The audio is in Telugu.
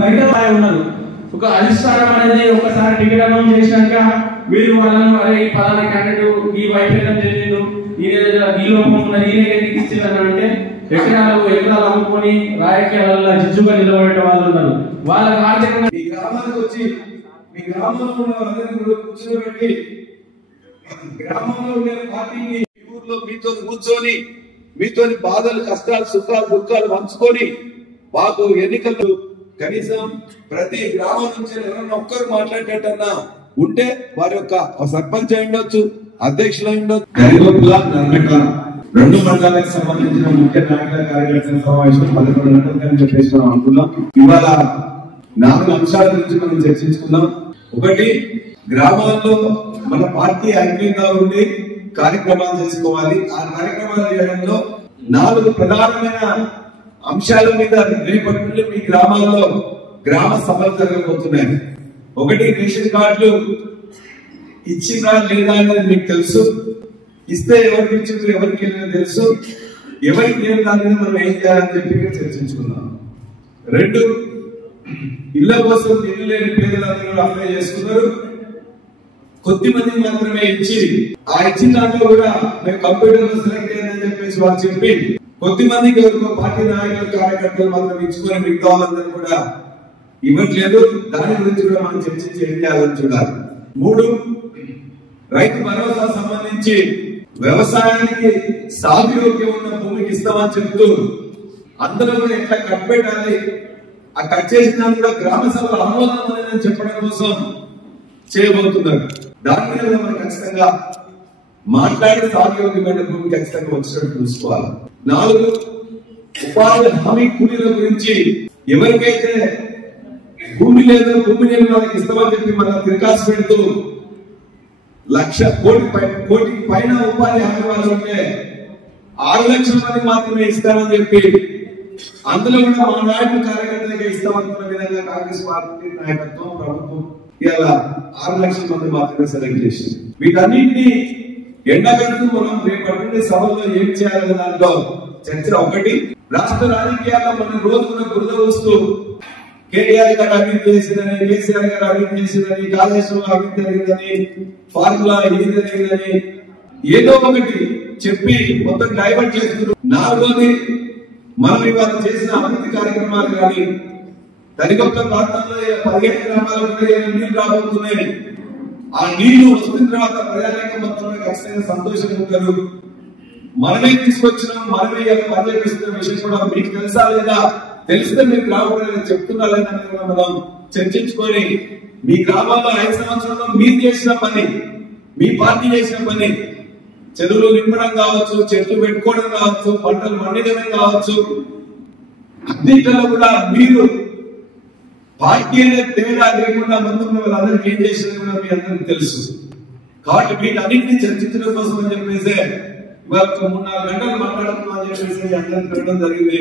బయట ఉన్నారు. ఒక అధిష్టానం అనేది ఒకసారి టికెట్ అనౌన్స్ చేసినాక వీళ్ళు వాళ్ళను అరే ఈ పలానా క్యాండిడేట్ ఈ వైఫల్యం జరిగిండు ఈ లోపం ఉన్నది ఈయనకి ఇచ్చిందని అంటే ఎకరాలు అమ్ముకొని రాజకీయాలలో జిజ్జుగా నిలబడే వాళ్ళు ఉన్నారు. వాళ్ళకి ఆర్థికంగా మీ గ్రామానికి వచ్చి మీ గ్రామంలో ఉన్న అందరినీ కూర్చోబెట్టి గ్రామంలో ఉండే పార్టీని ఊర్లో మీతో కూర్చొని మీతో బాధలు కష్టాలు సుఖాలు దుఃఖాలు పంచుకొని మాకు ఎన్నికలు కనీసం ప్రతి గ్రామం నుంచి ఎవరన్నా ఒక్కరు మాట్లాడేటన్నా ఉంటే వారి యొక్క సర్పంచ్ అయి ఉండొచ్చు, అధ్యక్షులు అయి ఉండొచ్చు. గరిగొప్పల నర్మట 2 మండలాలకు సంబంధించిన ముఖ్య నాయకుల కార్యదర్శుల సమావేశం 11 గంటలకు చెప్పేసి మనం అనుకున్నాం. ఇవాళ 4 అంశాల గురించి మనం చర్చించుకున్నాం. ఒకటి, గ్రామాల్లో మన పార్టీ ఐక్యంగా ఉండి కార్యక్రమాలు చేసుకోవాలి. ఆ కార్యక్రమాలు చేయడంలో 4 ప్రధానమైన అంశాల మీద రేపటి నుండి మీ గ్రామాల్లో గ్రామ సభలు జరగబోతున్నాయి. ఒకటి, రేషన్ కార్డులు ఇచ్చిందా లేదా అనేది మీకు తెలుసు. ఇస్తే ఎవరికి ఇచ్చిందో ఎవరికి తెలుసు. ఎవరికి ఏం దాని మీద మనం ఏం చేయాలని చెప్పి చర్చించుకున్నాం. 2, ఇళ్ల కోసం ఇల్లు లేని పేదలందరూ అప్లై చేసుకున్నారు. కొద్ది మంది మాత్రమే ఇచ్చి ఆ ఇచ్చిన దాంట్లో కూడా మేము కంప్యూటర్ లో సెలెక్ట్ అయ్యిందని చెప్పేసి వాళ్ళు చెప్పి కొద్ది మందికి ఎవరికో పార్టీ నాయకులు కార్యకర్తలు మాత్రం ఇచ్చుకొని మిగతా వాళ్ళందరూ కూడా ఇవ్వట్లేదు. దాని గురించి కూడా మనం చర్చించి ఏం చేయాలని చూడాలి. 3, రైతు భరోసా సంబంధించి వ్యవసాయానికి సాగుయోగ్యం ఉన్న భూమికి ఇస్తామని చెప్తూ అందరూ కూడా ఎట్లా కట్ పెట్టాలి, ఆ కట్ చేసిన కూడా గ్రామ సభల ఆమోదం అనేది చెప్పడం కోసం చేయబోతున్నారు. దాని మీద మనం ఖచ్చితంగా మాట్లాడి సాగుయోగ్యమైన భూమి ఖచ్చితంగా వచ్చినట్టు చూసుకోవాలి. 4, ఉపాధి హామీ కూలీల గురించి ఎవరికైతే భూమి లేదో భూమి లేని వాళ్ళకి ఇస్తామని చెప్పి మన తిరకాసు పెడుతూ 1,00,00,000 కోటికి పైన ఉపాధి హామీ వాళ్ళు ఉంటే 6 లక్షల మంది మాత్రమే ఇస్తామని చెప్పి అందులో కూడా మా నాయకులు కార్యకర్తలకే ఇస్తామనుకున్న విధంగా కాంగ్రెస్ పార్టీ నాయకత్వం ప్రభుత్వం ఇలా 6 లక్షల మంది మాత్రమే సెలెక్ట్ చేసింది. వీటన్నింటినీ ఎండగడుతూ మనం రేపటి సభలో ఏం చేయాలనే దాంట్లో చర్చ. 1, రాష్ట్ర రాజకీయాల్లో మనం రోజున బురద వస్తూ కేటీఆర్ గారు అభివృద్ధి చేసిందని, కేసీఆర్ గారు అభివృద్ధి చేసిందని, కాళేశ్వరం అభివృద్ధి జరిగిందని, ఫార్ములా ఇది జరిగిందని ఏదో ఒకటి చెప్పి మొత్తం డైవర్ట్ చేస్తున్నారు. 4వది, మనం ఇవాళ చేసిన అభివృద్ధి కార్యక్రమాలు కానీ తరిగొప్ప ప్రాంతంలో 15 గ్రామాలకు నీళ్లు రాబోతున్నాయి. ఆ నీళ్లు వస్తున్న తర్వాత ప్రజానికం మొత్తం ఖచ్చితంగా సంతోషంగా ఉంటారు. మనమే తీసుకొచ్చినాం, మనమే పర్యవేక్షిస్తున్న విషయం కూడా మీకు తెలుసా లేదా, తెలిస్తే మీరు రావడానికి చెప్తున్నా లేదా మనం చర్చించుకొని మీ గ్రామాల్లో 5 సంవత్సరాల్లో మీరు చేసిన పని, మీ పార్టీ చేసిన పని, చెరువులు నింపడం కావచ్చు, చెట్లు పెట్టుకోవడం కావచ్చు, పంటలు పండించడం కావచ్చు, అన్నింటిలో కూడా మీరు పార్టీ అనే తేడా లేకుండా ముందున్న వాళ్ళందరికీ ఏం చేసినా కూడా మీ అందరికీ తెలుసు. కాబట్టి వీటన్నింటినీ చర్చించడం కోసం అని చెప్పేసి ఇవాళ 3-4 గంటలు మాట్లాడుతున్నాం అని చెప్పేసి అందరికి పెట్టడం జరిగింది.